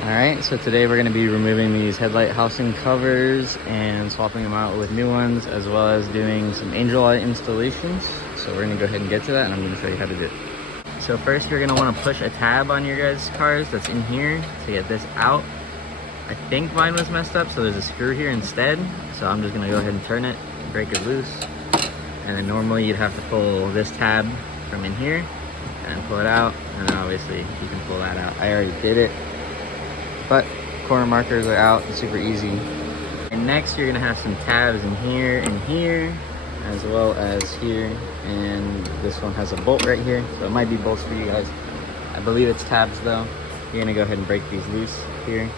Alright, so today we're going to be removing these headlight housing covers and swapping them out with new ones, as well as doing some angel eye installations. So we're going to go ahead and get to that, and I'm going to show you how to do it. So first you're going to want to push a tab on your guys' cars that's in here to get this out. I think mine was messed up, so there's a screw here instead. So I'm just going to go ahead and turn it, break it loose. And then normally you'd have to pull this tab from in here and pull it out. And then obviously you can pull that out. I already did it. But corner markers are out, it's super easy. And next you're gonna have some tabs in here and here, as well as here. And this one has a bolt right here, so it might be bolts for you guys. I believe it's tabs though. You're gonna go ahead and break these loose here.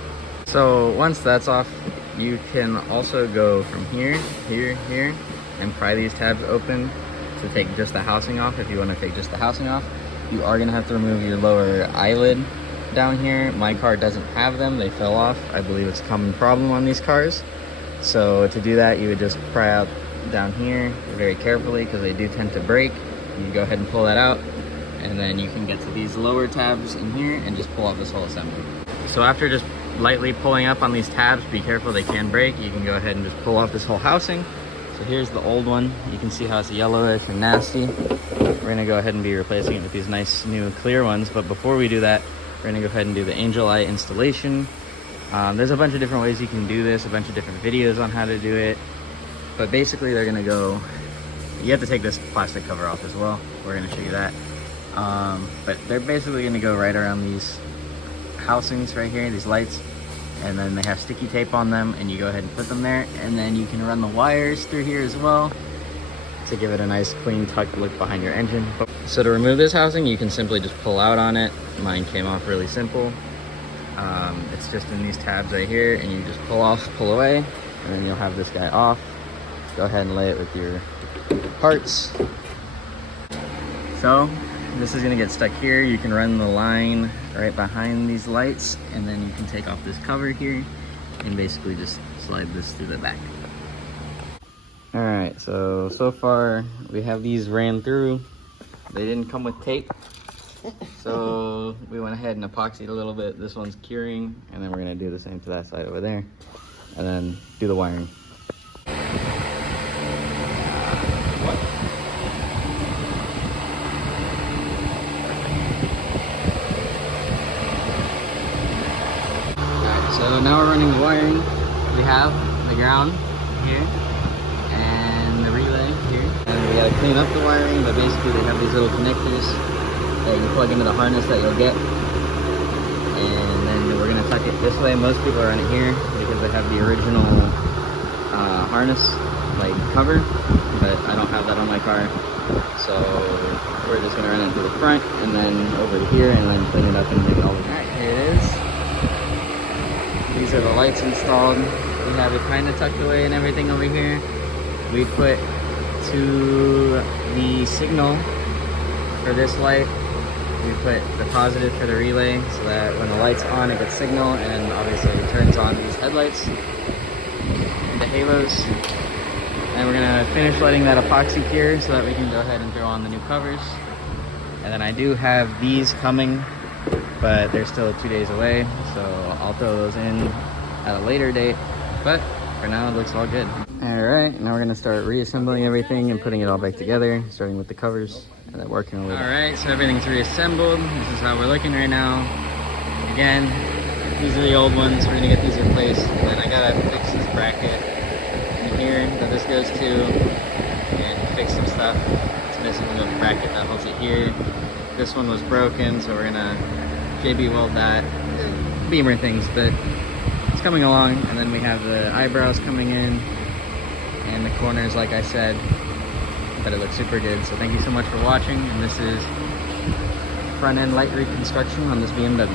So once that's off, you can also go from here, here, and pry these tabs open to take just the housing off. If you wanna take just the housing off, you are gonna have to remove your lower eyelid down here. My car doesn't have them, they fell off. I believe it's a common problem on these cars. So to do that, you would just pry out down here very carefully, because they do tend to break. You go ahead and pull that out, and then you can get to these lower tabs in here and just pull off this whole assembly. So after just lightly pulling up on these tabs, be careful, they can break. You can go ahead and just pull off this whole housing. So here's the old one. You can see how it's yellowish and nasty. We're gonna go ahead and be replacing it with these nice new clear ones. But before we do that, we're gonna go ahead and do the angel eye installation. There's a bunch of different ways you can do this, a bunch of different videos on how to do it. But basically they're gonna go, you have to take this plastic cover off as well. We're gonna show you that. But they're basically gonna go right around these housings right here, these lights. And then they have sticky tape on them, and you go ahead and put them there. And then you can run the wires through here as well to give it a nice clean tucked look behind your engine. So to remove this housing, you can simply just pull out on it. Mine came off really simple. It's just in these tabs right here, and you just pull off, pull away, and then you'll have this guy off. Go ahead and lay it with your parts. So this is gonna get stuck here. You can run the line right behind these lights, and then you can take off this cover here and basically just slide this through the back. All right, so far we have these ran through. They didn't come with tape, so we went ahead and epoxied a little bit. This one's curing, and then we're gonna do the same to that side over there, and then do the wiring. Alright, so now we're running the wiring. We have the ground here and the relay here, and we gotta clean up the wiring, but basically they have these little connectors that you plug into the harness that you'll get, and then we're gonna tuck it this way. Most people run it here because they have the original harness like cover, but I don't have that on my car, so we're just gonna run it to the front and then over here and then clean it up and make it all look. Alright, here it is. These are the lights installed. We have it kind of tucked away and everything over here. We put to the signal for this light, we put the positive for the relay, so that when the light's on, it gets signal, and obviously it turns on these headlights and the halos. And we're gonna finish letting that epoxy cure so that we can go ahead and throw on the new covers. And then I do have these coming, but they're still 2 days away, so I'll throw those in at a later date. But for now, it looks all good. All right, now we're gonna start reassembling everything and putting it all back together, starting with the covers and then working a little. All right, so everything's reassembled. This is how we're looking right now. Again, these are the old ones. We're gonna get these replaced. But I gotta fix this bracket in here that this goes to and fix some stuff. It's missing the bracket that holds it here. This one was broken, so we're gonna JB weld that. Beamer things, but it's coming along. And then we have the eyebrows coming in and the corners, like I said, but it looks super good. So thank you so much for watching, and this is front end light reconstruction on this BMW.